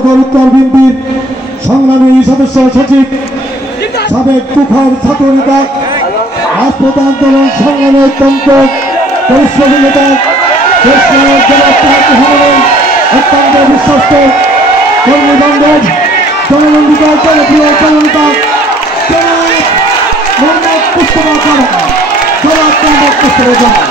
মহানগর উত্তর বিএনপির সংগ্রামী সদস্য সচিব সাবেক তুখার ছাত্রনেতা রাজপথ আন্দোলন সংগ্রামে অত্যন্ত পরিশ্রমী নেতা অত্যন্ত বিশ্বস্ত কর্মী বান্ধব জননন্দিকা জনপ্রিয় জননেতা মোহাম্মদ মুস্তফা কামাল জনাব মোহাম্মদ মুস্তফা কামাল।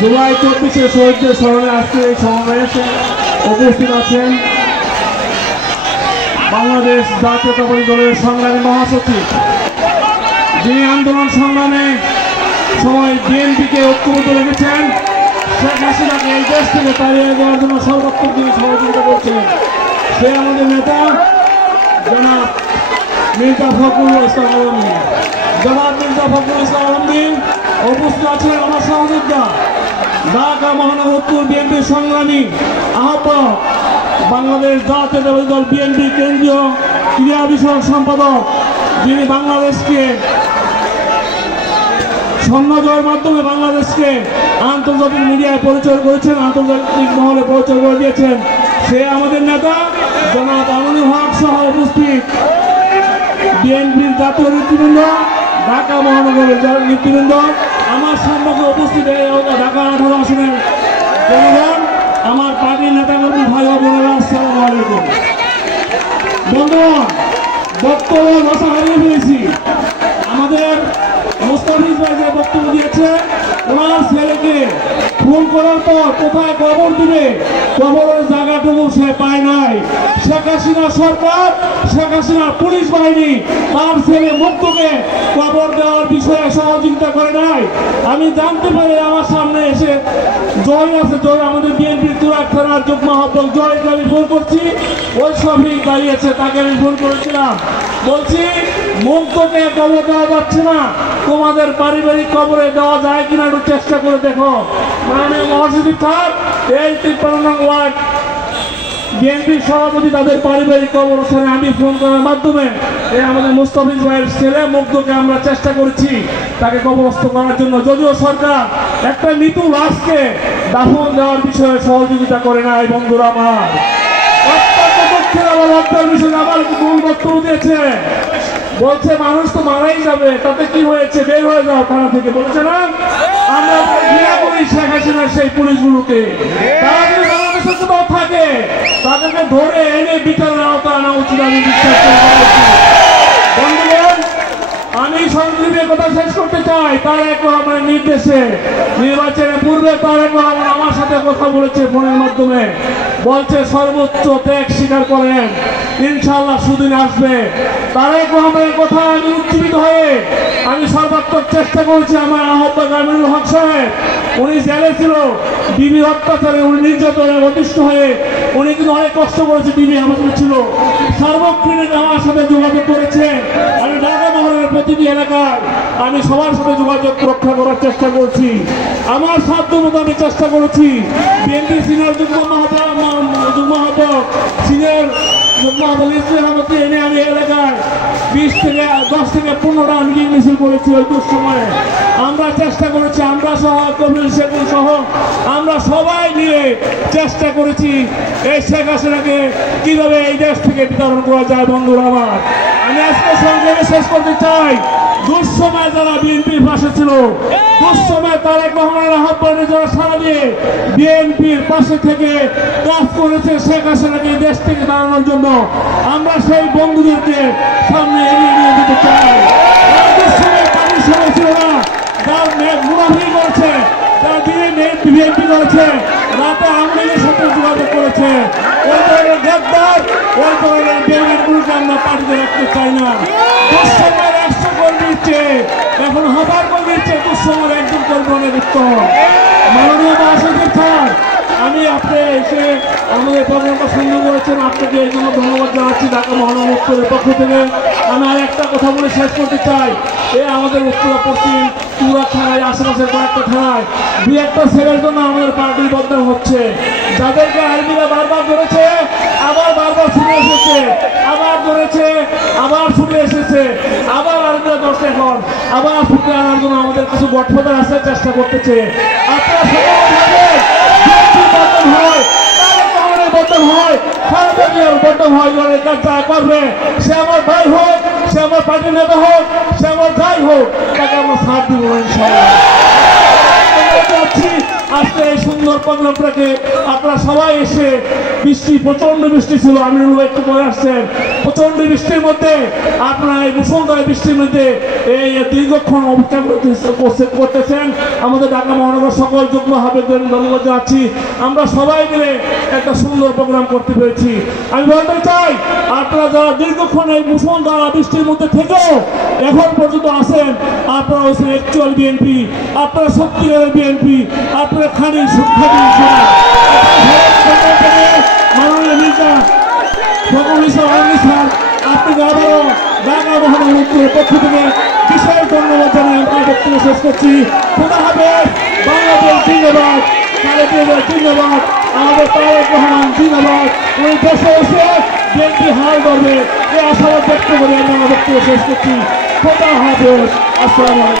জুলাই 24 শহীদদের স্মরণে আজকে এই সমাবেশে উপস্থিত আছেন বাংলাদেশ জাতীয়তাবাদী দলের সংগ্রামী মহাসচিব, যিনি আন্দোলন সংগ্রামে সময় বিএনপিকে ঐক্যবদ্ধ রেখেছেন, শেখ হাসিনাকে এই দেশ থেকে তাড়িয়ে দেওয়ার জন্য সর্বাত্মক তিনি সহযোগিতা করছেন। সে আমাদের নেতা জনাব মির্জা ফখরুল ইসলাম আলমগীর। জনাব মির্জা ফখরুল ইসলাম আলমগীর উপস্থিত আছেন আমার সহযোদ্ধা ঢাকা মহানগর উত্তর বিএনপির সংগ্রামী আহ্বায়ক, বাংলাদেশ জাতীয়তাবাদী দল বিএনপি কেন্দ্রীয় ক্রীড়া বিষয়ক সম্পাদক, যিনি বাংলাদেশকে স্বর্ণজয়ের মাধ্যমে বাংলাদেশকে আন্তর্জাতিক মিডিয়ায় পরিচয় করেছেন, আন্তর্জাতিক মহলে পরিচয় করে দিয়েছেন। সে আমাদের নেতা জনাব আমিনুল হক সহ উপস্থিত বিএনপির জাতীয় নেতৃবৃন্দ, ঢাকা মহানগরের নেতৃবৃন্দ, আমার সম্মুখে উপস্থিত ঢাকা 18 আসনের জনগণ, আমার পার্টির নেতাকর্মী ভাই ও বোনেরা, আসসালামু আলাইকুম। বন্ধুগণ, বক্তব্য ভাষা হারিয়ে ফেলেছি। আমাদের মুস্তাফিজ ভাই যে বক্তব্য দিয়েছে, ওনার ছেলেকে খুন করার পর কোথায় কবর দিবে, কবরের জায়গাটুকু সে পায় নাই। শেখ হাসিনা সরকার, শেখ হাসিনার পুলিশ বাহিনী তার ছেলে মুক্তকে কবর দেওয়ার বিষয়ে সহযোগিতা করে নাই। আমি জানতে পারি আমার সামনে এসে জয় আছে, জয় আমাদের বিএনপির তুরাক থানার যুগ্ম আহ্বায়ক, জয়কে আমি ফোন করছি, ওই সবই দাঁড়িয়েছে, তাকে আমি ফোন করেছিলাম, বলছি মুক্তকে কবর দেওয়া যাচ্ছে না, তোমাদের পারিবারিক কবরে দেওয়া যায় কিনা একটু চেষ্টা করে দেখো। মাননীয় মহাসচিব স্যার, এই 53 নং ওয়ার্ড বিএনপির সভাপতি তাদের পারিবারিক কবরস্থানে আমি ফোন করার মাধ্যমে এই আমাদের মুস্তাফিজ ভাইয়ের ছেলে মুগ্ধকে আমরা চেষ্টা করেছি তাকে কবরস্থ করার জন্য, যদিও সরকার একটা মৃত্যু লাশকে দাফন দেওয়ার বিষয়ে সহযোগিতা করে নাই। বন্ধুরা আমার, অত্যন্ত দুঃখের আবার লজ্জার বিষয়ে আবার ভুল বক্তব্য দিয়েছে, বলছে মানুষ তো মারাই যাবে, তাতে কি হয়েছে, বের হয়ে যাও থানা থেকে, বলছে না। আমরা ঘৃণা করি শেখ হাসিনার সেই পুলিশগুলোকে, তারা যদি বাংলাদেশের কোথাও থাকে তাদেরকে ধরে এনে বিচারের আওতায় আনা উচিত, আমি বিশ্বাস করি। বন্ধুগণ, আমি সংবিধানের কথা শেষ করতে চাই। তারেক রহমানের নির্দেশে নির্বাচনের পূর্বে তারেক রহমান আমার সাথে কথা বলেছে ফোনের মাধ্যমে, বলছে সর্বোচ্চ ত্যাগ স্বীকার করেন, ইনশাআল্লাহ সুদিন আসবে। তারেক রহমানের কথা আমি উজ্জীবিত হয়ে আমি সর্বাত্মক চেষ্টা করেছি। আমার আহ্বায়ক আমিনুল হক সাহেব, উনি জেলে ছিল, বিবি অত্যাচারে, উনি নির্যাতনে অতিষ্ঠ হয়ে উনি কিন্তু অনেক কষ্ট করেছে, বিবি আমাদের ছিল, সার্বক্ষণিক আমার সাথে যোগাযোগ করেছে। আমি ঢাকা মহানগরের প্রতিটি এলাকায় আমি সবার সাথে যোগাযোগ রক্ষা করার চেষ্টা করছি, আমার সাধ্য মতো আমি চেষ্টা করেছি। বিএনপি সিনিয়র যুগ্ম আহ্বায়ক সিনিয়র যুগ্ম আহ্বায়ক এনে আমি এলাকায় 10 থেকে 15টা মিটিং মিছিল করেছি। ওই দুঃসময়ে আমরা চেষ্টা করেছি, আমরা সহ কবির শেখুল সহ আমরা সবাই নিয়ে চেষ্টা করেছি এই শেখ হাসিনাকে কিভাবে এই দেশ থেকে বিতরণ করা যায়। বন্ধুরা আমার, আমি আজকে সংক্ষেপে শেষ করতে চাই, দুঃসময় যারা বিএনপির পাশে ছিল, দুঃসময় তারেক রহমানের আহ্বানে যারা সারা দিয়ে বিএনপির পাশে থেকে কাজ করেছে শেখ হাসিনাকে দেশ থেকে দাঁড়ানোর জন্য, আমরা সেই বন্ধুদেরকে সামনে এগিয়ে নিয়ে যেতে চাই। দুঃসময় তাদের সময় ছিল না, যারা মুনাফি করেছে, যারা দিনে বিএনপি করেছে, রাতে আওয়ামী লীগের সাথে যোগাযোগ করেছে, ওই ধরনের গ্রেপ্তার, ওই ধরনের বিএনপিগুলোকে আমরা পাঠিয়ে রাখতে চাই না। দুঃসময়ের 100 কর্মীর চেয়ে এখন 1000 কর্মীর চেয়ে দুঃসময়ের একজন কর্মী অনেক উত্তম। মাননীয় মহাসচিব স্যার, আমি আপনি এসে আমাদের প্রোগ্রামটা সুন্দর করেছেন, আপনাকে এই জন্য ধন্যবাদ জানাচ্ছি ঢাকা মহানগর উত্তরের পক্ষ থেকে। আমি আর একটা কথা বলে শেষ করতে চাই, আমাদের উত্তরা পশ্চিম পুরা থানায় আশেপাশের কয়েকটা থানায় দুই একটা ছেলের জন্য আমাদের পার্টির বদনাম হচ্ছে। যাদেরকে আর্মিরা বারবার ধরেছে, আবার বারবার ছুটে এসেছে, আবার ধরেছে, আবার ছুটে এসেছে, আবার আর্মিরা ধরছে, এখন আবার ছুটে আনার জন্য আমাদের কিছু গঠফদার আসার চেষ্টা করতেছে। আপনারা বদনাম হয়, বদনাম হয়, বদনাম হয়, যা করবে সে আমার ভাই হোক, সে আমার পার্টির নেতা হোক, সে আমার যাই হোক, তাকে আমরা সাথ দিব ইনশাআল্লাহ। আজকে এই সুন্দর প্রোগ্রামটাকে আপনারা সবাই এসে, বৃষ্টি প্রচন্ড বৃষ্টি ছিল, আমি একটু পরে আসছেন, প্রচন্ড বৃষ্টির মধ্যে আপনারা এই মুষলধারে বৃষ্টির মধ্যে এই দীর্ঘক্ষণ অবস্থান করতেছেন। আমাদের ঢাকা মহানগর সকল যুগ্ম হাফেজদের ধন্যবাদ জানাচ্ছি। আমরা সবাই মিলে একটা সুন্দর প্রোগ্রাম করতে পেরেছি। আমি বলতে চাই, আপনারা যারা দীর্ঘক্ষণ এই মুষলধারা বৃষ্টির মধ্যে থেকেও এখন পর্যন্ত আছেন, আপনারা হচ্ছেন অ্যাকচুয়াল বিএনপি, আপনারা সত্যিকারের বিএনপি, আপনারা খানি সুখানি মাননীয় নেতা আপনাকে আবারও ঢাকা মহানগর উত্তরের পক্ষ থেকে বিশেষ ধন্যবাদ জানিয়ে আমার বক্তব্য শেষ করছি। খোদা হাফেজ, বাংলাদেশ জিন্দাবাদ, জিন্দাবাদ, আমাদের তারেক রহমান জিন্দাবাদ। ওই দেশে এসে বিএনপি হাল ধরবে, এই আশাবাদ ব্যক্ত করে আমি আমার বক্তব্য শেষ করছি। খোদা হাফেজ, আসসালামু আলাইকুম।